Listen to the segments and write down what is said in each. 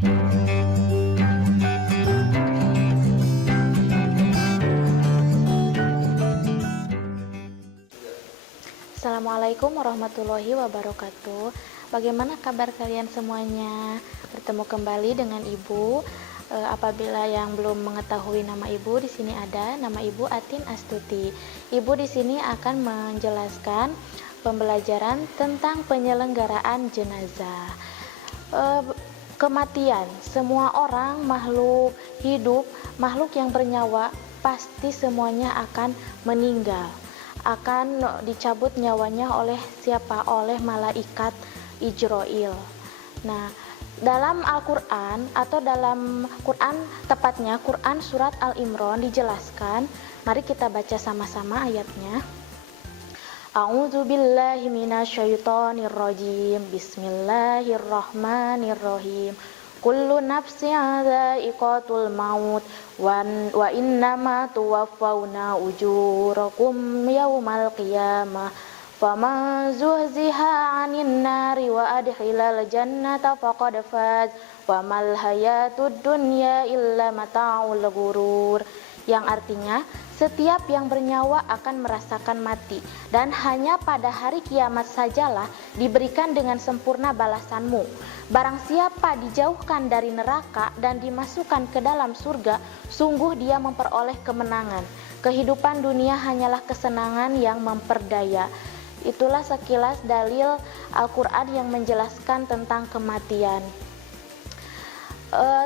Assalamualaikum warahmatullahi wabarakatuh. Bagaimana kabar kalian semuanya? Bertemu kembali dengan Ibu. Apabila yang belum mengetahui nama Ibu, di sini ada nama Ibu Atin Astuti. Ibu di sini akan menjelaskan pembelajaran tentang penyelenggaraan jenazah. Kematian, semua orang, makhluk hidup, makhluk yang bernyawa pasti semuanya akan meninggal, akan dicabut nyawanya oleh siapa? Oleh malaikat Ijroil. Nah, dalam Al-Quran atau dalam Quran, tepatnya Quran surat Al-Imran dijelaskan. Mari kita baca sama-sama ayatnya. A'udzu billahi minasyaitonir rajim. Bismillahirrahmanirrahim. Kullu nafsin dha'iqatul maut wa innama tuwaffawna ujurakum yaumal qiyamah faman zuhziha 'anil nari wa adkhilal jannata faqad faz wa mal hayatud dunya illa mata'ul ghurur, yang artinya setiap yang bernyawa akan merasakan mati, dan hanya pada hari kiamat sajalah diberikan dengan sempurna balasanmu. Barang siapa dijauhkan dari neraka dan dimasukkan ke dalam surga, sungguh dia memperoleh kemenangan. Kehidupan dunia hanyalah kesenangan yang memperdaya. Itulah sekilas dalil Al-Quran yang menjelaskan tentang kematian.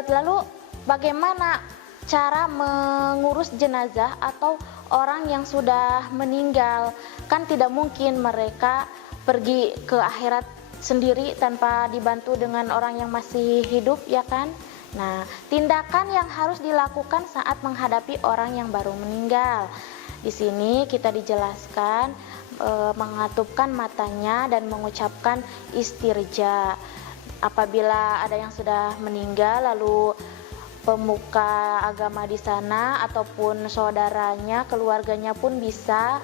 Lalu bagaimana cara mengurus jenazah atau orang yang sudah meninggal? Kan tidak mungkin mereka pergi ke akhirat sendiri tanpa dibantu dengan orang yang masih hidup, ya kan? Nah, tindakan yang harus dilakukan saat menghadapi orang yang baru meninggal. Di sini kita dijelaskan mengatupkan matanya dan mengucapkan istirja. Apabila ada yang sudah meninggal, lalu pemuka agama di sana ataupun saudaranya, keluarganya pun bisa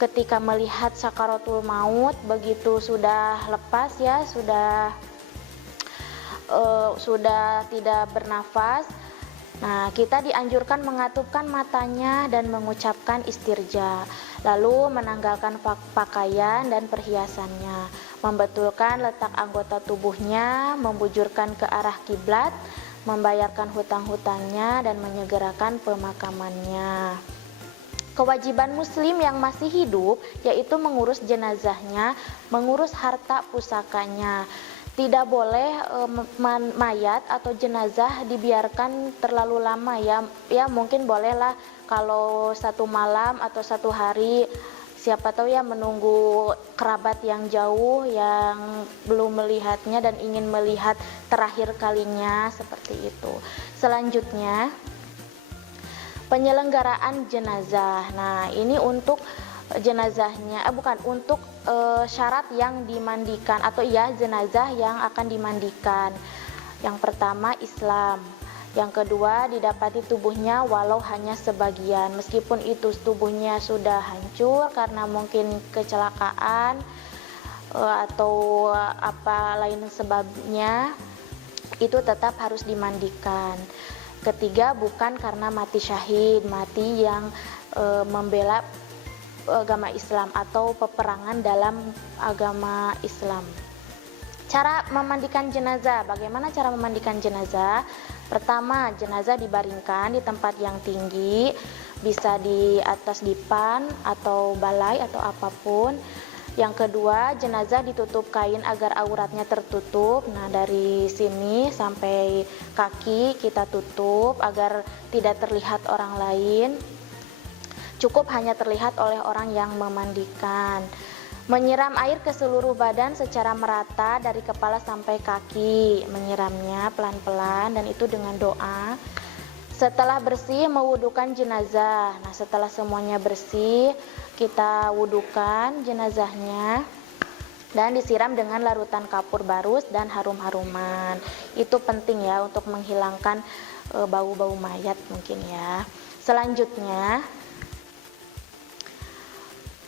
ketika melihat sakaratul maut, begitu sudah lepas ya, sudah tidak bernafas. Nah, kita dianjurkan mengatupkan matanya dan mengucapkan istirja, lalu menanggalkan pakaian dan perhiasannya, membetulkan letak anggota tubuhnya, membujurkan ke arah kiblat, membayarkan hutang-hutangnya, dan menyegerakan pemakamannya. Kewajiban muslim yang masih hidup yaitu mengurus jenazahnya, mengurus harta pusakanya. Tidak boleh mayat atau jenazah dibiarkan terlalu lama ya. Ya mungkin bolehlah kalau satu malam atau satu hari, siapa tahu ya menunggu kerabat yang jauh yang belum melihatnya dan ingin melihat terakhir kalinya, seperti itu. Selanjutnya, penyelenggaraan jenazah. Nah, ini untuk jenazahnya, untuk syarat yang dimandikan atau jenazah yang akan dimandikan. Yang pertama Islam, yang kedua didapati tubuhnya walau hanya sebagian, meskipun itu tubuhnya sudah hancur karena mungkin kecelakaan atau apa lain sebabnya, itu tetap harus dimandikan. Ketiga, bukan karena mati syahid, mati yang membela agama Islam atau peperangan dalam agama Islam. Cara memandikan jenazah. Bagaimana cara memandikan jenazah? Pertama, jenazah dibaringkan di tempat yang tinggi, bisa di atas dipan atau balai atau apapun. Yang kedua, jenazah ditutup kain agar auratnya tertutup. Nah, dari sini sampai kaki kita tutup agar tidak terlihat orang lain. Cukup hanya terlihat oleh orang yang memandikan. Menyiram air ke seluruh badan secara merata dari kepala sampai kaki. Menyiramnya pelan-pelan dan itu dengan doa. Setelah bersih, mewudukan jenazah. Nah, setelah semuanya bersih, kita wudukan jenazahnya dan disiram dengan larutan kapur barus dan harum-haruman. Itu penting ya untuk menghilangkan bau-bau mayat mungkin ya. Selanjutnya,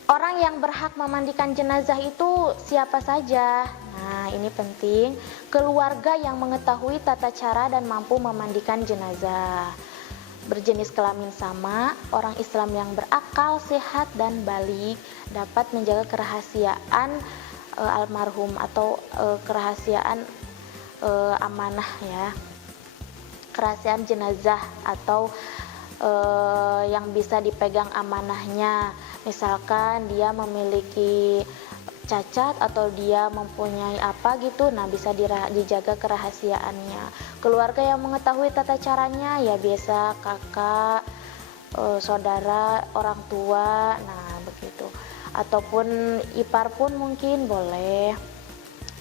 Orang yang berhak memandikan jenazah itu siapa saja? Nah, ini penting. Keluarga yang mengetahui tata cara dan mampu memandikan jenazah. Berjenis kelamin sama, orang Islam yang berakal, sehat, dan balik dapat menjaga kerahasiaan almarhum atau kerahasiaan amanah ya. Kerahasiaan jenazah atau yang bisa dipegang amanahnya. Misalkan dia memiliki cacat atau dia mempunyai apa gitu, nah bisa dijaga kerahasiaannya. Keluarga yang mengetahui tata caranya ya biasa kakak, saudara, orang tua, nah begitu. Ataupun ipar pun mungkin boleh.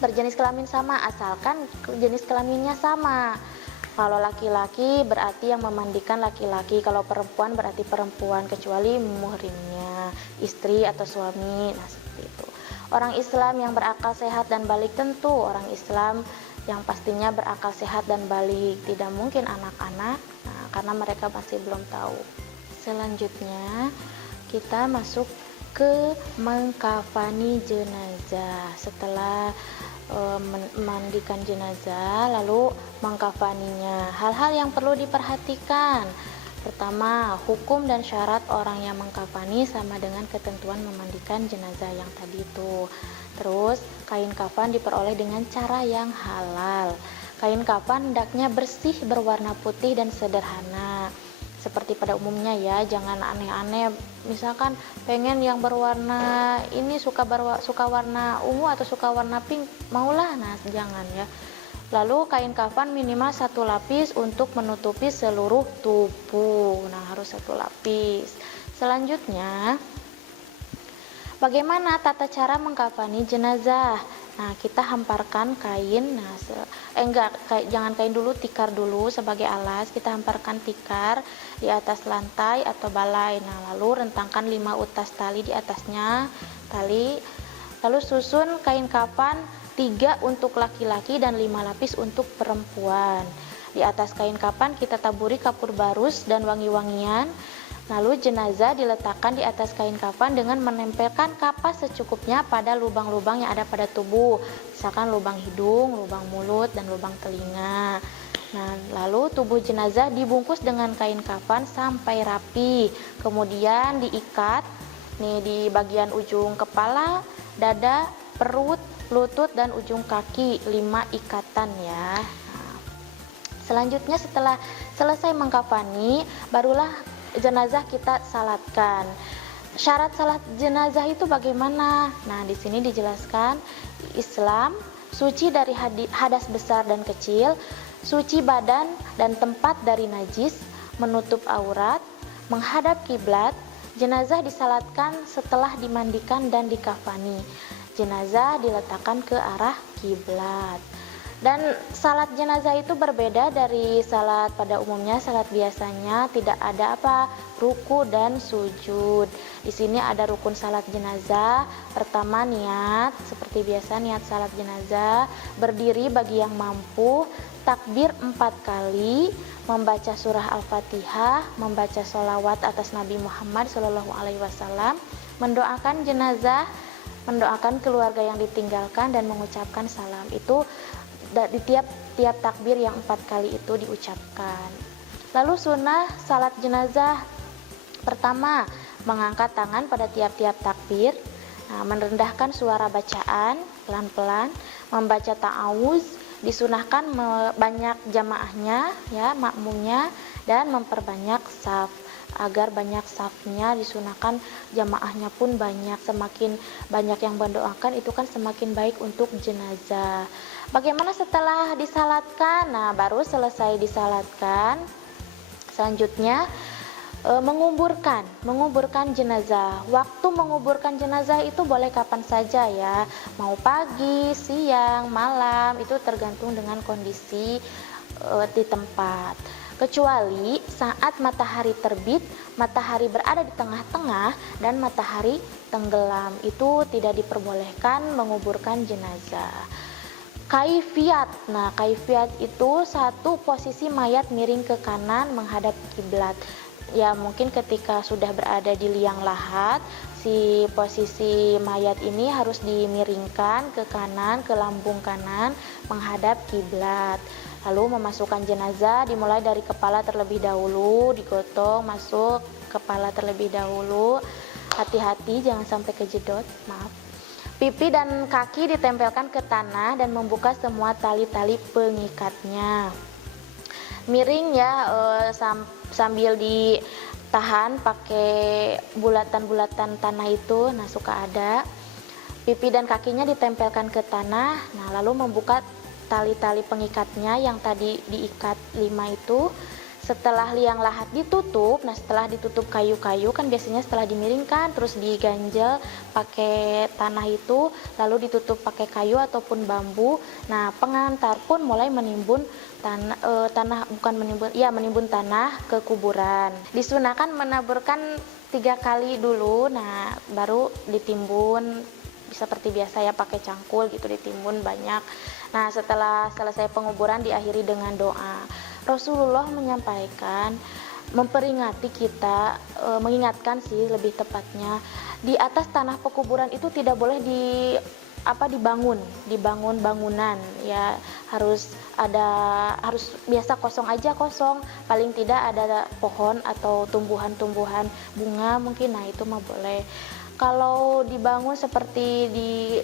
Berjenis kelamin sama asalkan jenis kelaminnya sama. Kalau laki-laki berarti yang memandikan laki-laki, kalau perempuan berarti perempuan kecuali muhrimnya, istri atau suami. Nah, seperti itu. Orang Islam yang berakal sehat dan balik tentu orang Islam yang pastinya berakal sehat dan balik, tidak mungkin anak-anak, nah, karena mereka masih belum tahu. Selanjutnya kita masuk ke mengkafani jenazah. Setelah memandikan jenazah lalu mengkafaninya, hal-hal yang perlu diperhatikan. Pertama, hukum dan syarat orang yang mengkafani sama dengan ketentuan memandikan jenazah yang tadi itu. Terus, kain kafan diperoleh dengan cara yang halal. Kain kafan hendaknya bersih, berwarna putih dan sederhana. Seperti pada umumnya ya, jangan aneh-aneh. Misalkan pengen yang berwarna ini suka warna ungu atau suka warna pink, maulah, nah jangan ya. Lalu kain kafan minimal 1 lapis untuk menutupi seluruh tubuh. Nah, harus 1 lapis. Selanjutnya, bagaimana tata cara mengkafani jenazah? Nah, kita hamparkan kain, jangan kain dulu, tikar dulu sebagai alas. Kita hamparkan tikar di atas lantai atau balai. Nah, lalu rentangkan 5 utas tali di atasnya, lalu susun kain kafan 3 untuk laki-laki dan 5 lapis untuk perempuan. Di atas kain kafan kita taburi kapur barus dan wangi-wangian. Lalu jenazah diletakkan di atas kain kafan dengan menempelkan kapas secukupnya pada lubang-lubang yang ada pada tubuh, misalkan lubang hidung, lubang mulut, dan lubang telinga. Nah, lalu tubuh jenazah dibungkus dengan kain kafan sampai rapi, kemudian diikat nih di bagian ujung kepala, dada, perut, lutut, dan ujung kaki, 5 ikatan ya. Nah, selanjutnya setelah selesai mengkafani, barulah jenazah kita salatkan. Syarat salat jenazah itu bagaimana? Nah, di sini dijelaskan Islam suci dari hadas besar dan kecil, suci badan dan tempat dari najis, menutup aurat, menghadap kiblat. Jenazah disalatkan setelah dimandikan dan dikafani. Jenazah diletakkan ke arah kiblat. Dan salat jenazah itu berbeda dari salat pada umumnya. Salat biasanya tidak ada ruku dan sujud. Di sini ada rukun salat jenazah. Pertama, niat, seperti biasa niat salat jenazah, berdiri bagi yang mampu, takbir 4 kali, membaca surah Al-Fatihah, membaca sholawat atas Nabi Muhammad SAW, mendoakan jenazah, mendoakan keluarga yang ditinggalkan, dan mengucapkan salam. Itu di tiap takbir yang 4 kali itu diucapkan. Lalu sunnah salat jenazah, pertama, mengangkat tangan pada tiap-tiap takbir, merendahkan suara bacaan pelan-pelan, membaca ta'awuz, disunahkan banyak jamaahnya ya, makmumnya, dan memperbanyak saf. Agar banyak safnya, disunahkan jamaahnya pun banyak. Semakin banyak yang mendoakan itu kan semakin baik untuk jenazah. Bagaimana setelah disalatkan? Nah, baru selesai disalatkan, selanjutnya menguburkan jenazah. Waktu menguburkan jenazah itu boleh kapan saja ya, mau pagi, siang, malam, itu tergantung dengan kondisi di tempat. Kecuali saat matahari terbit, matahari berada di tengah-tengah, dan matahari tenggelam, itu tidak diperbolehkan menguburkan jenazah. Kaifiat. Nah, kaifiat itu satu, posisi mayat miring ke kanan menghadap kiblat. Ya mungkin ketika sudah berada di liang lahat, si posisi mayat ini harus dimiringkan ke kanan, ke lambung kanan menghadap kiblat. Lalu memasukkan jenazah dimulai dari kepala terlebih dahulu, digotong masuk kepala terlebih dahulu. Hati-hati jangan sampai kejedot, maaf. Pipi dan kaki ditempelkan ke tanah dan membuka semua tali-tali pengikatnya. Miring ya, sambil ditahan pakai bulatan-bulatan tanah itu, nah suka ada. Pipi dan kakinya ditempelkan ke tanah, nah lalu membuka tali-tali pengikatnya yang tadi diikat 5 itu. Setelah liang lahat ditutup, nah setelah ditutup kayu-kayu kan biasanya setelah dimiringkan terus diganjel pakai tanah itu, lalu ditutup pakai kayu ataupun bambu. Nah pengantar pun mulai menimbun menimbun tanah ke kuburan. Disunahkan menaburkan 3 kali dulu, nah baru ditimbun seperti biasa ya, pakai cangkul gitu, ditimbun banyak. Nah setelah selesai penguburan diakhiri dengan doa. Rasulullah menyampaikan, memperingati kita, mengingatkan sih lebih tepatnya, di atas tanah pekuburan itu tidak boleh dibangun bangunan ya, harus biasa kosong aja, paling tidak ada pohon atau tumbuhan-tumbuhan bunga mungkin, nah itu mah boleh. Kalau dibangun seperti di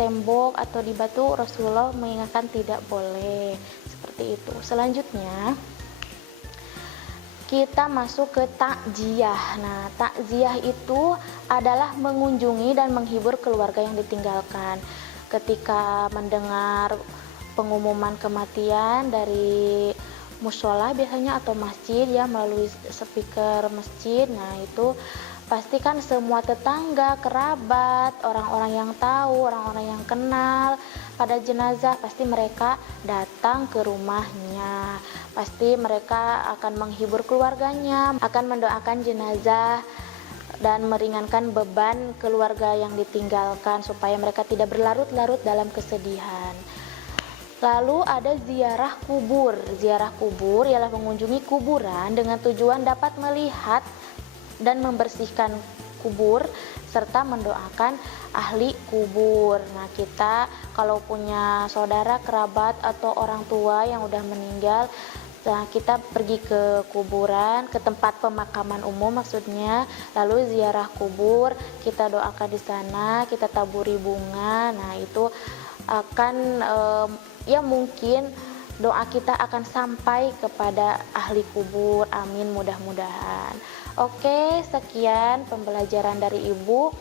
tembok atau di batu, Rasulullah mengingatkan tidak boleh seperti itu. Selanjutnya kita masuk ke takziah. Nah, takziah itu adalah mengunjungi dan menghibur keluarga yang ditinggalkan. Ketika mendengar pengumuman kematian dari musola biasanya atau masjid ya, melalui speaker masjid, nah itu pastikan semua tetangga, kerabat, orang-orang yang tahu, orang-orang yang kenal pada jenazah, pasti mereka datang ke rumahnya. Pasti mereka akan menghibur keluarganya, akan mendoakan jenazah dan meringankan beban keluarga yang ditinggalkan supaya mereka tidak berlarut-larut dalam kesedihan. Lalu ada ziarah kubur. Ziarah kubur ialah mengunjungi kuburan dengan tujuan dapat melihat dan membersihkan kubur serta mendoakan ahli kubur. Nah, kita kalau punya saudara, kerabat atau orang tua yang udah meninggal, nah kita pergi ke kuburan, ke tempat pemakaman umum maksudnya, lalu ziarah kubur, kita doakan di sana, kita taburi bunga. Nah, itu akan ya mungkin doa kita akan sampai kepada ahli kubur. Amin, mudah-mudahan. Oke, sekian pembelajaran dari Ibu.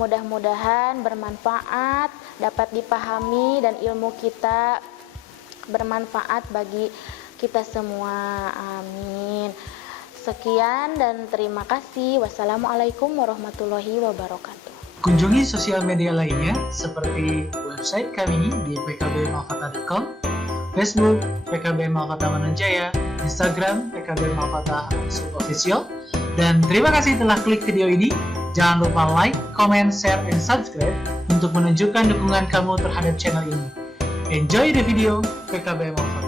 Mudah-mudahan bermanfaat, dapat dipahami dan ilmu kita bermanfaat bagi kita semua. Amin. Sekian dan terima kasih. Wassalamualaikum warahmatullahi wabarakatuh. Kunjungi sosial media lainnya seperti website kami di pkbmalkata.com, Facebook PKB Malkata Mananjaya, Instagram PKB Malkata _official. Dan terima kasih telah klik video ini. Jangan lupa like, comment, share, dan subscribe untuk menunjukkan dukungan kamu terhadap channel ini. Enjoy the video, PKB Malkata.